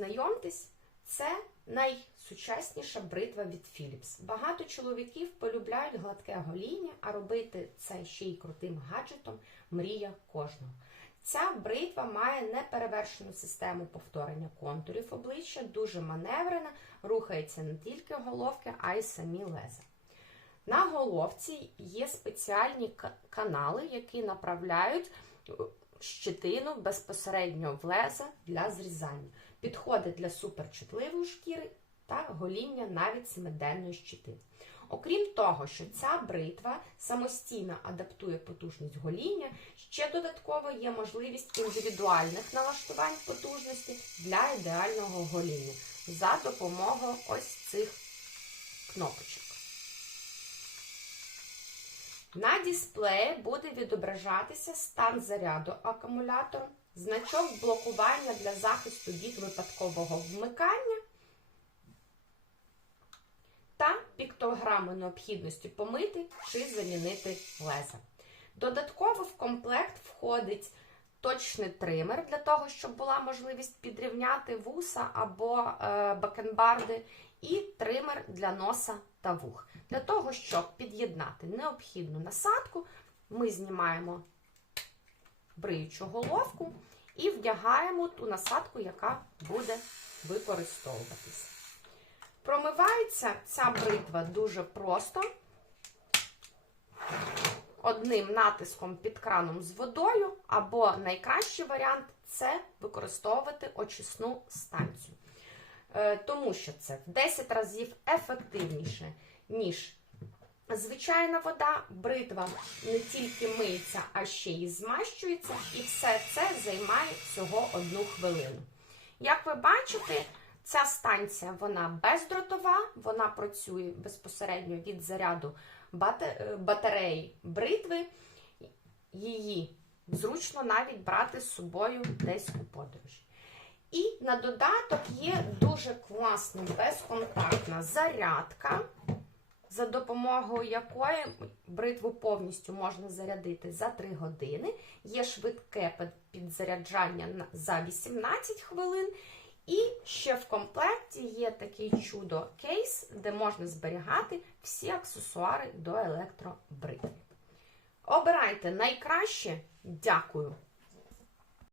знайомтесь, це найсучасніша бритва від Philips. Багато чоловіків полюбляють гладке гоління, а робити це ще й крутим гаджетом мрія кожного. Ця бритва має неперевершену систему повторення контурів обличчя, дуже маневрена, рухається не тільки головки, а й самі леза. На головці є спеціальні канали, які направляють щетину безпосередньо в леза для зрізання. Підходить для суперчутливої шкіри та гоління навіть семиденної щити. Окрім того, що ця бритва самостійно адаптує потужність гоління, ще додатково є можливість індивідуальних налаштувань потужності для ідеального гоління за допомогою ось цих кнопочок. На дисплеї буде відображатися стан заряду акумулятора, значок блокування для захисту від випадкового вмикання та піктограми необхідності помити чи замінити леза. Додатково в комплект входить точний тример для того, щоб була можливість підрівняти вуса або е, бакенбарди, і тример для носа та вух. Для того, щоб під'єднати необхідну насадку, ми знімаємо бриючу головку і вдягаємо ту насадку, яка буде використовуватися. Промивається ця бритва дуже просто. Одним натиском під краном з водою, або найкращий варіант це використовувати очисну станцію. Е, Тому що це в 10 разів ефективніше, ніж звичайна вода. Бритва не тільки миється, а ще й змащується, і все це займає всього одну хвилину. Як ви бачите, ця станція вона бездротова, вона працює безпосередньо від заряду е, батареї бритви. Її зручно навіть брати з собою десь у подорожі. І на додаток є дуже класна безконтактна зарядка, за допомогою якої бритву повністю можна зарядити за 3 години. Є швидке підзаряджання за 18 хвилин. І ще в комплекті є такий чудо кейс, де можна зберігати всі аксесуари до електробритви. Обирайте найкраще. Дякую!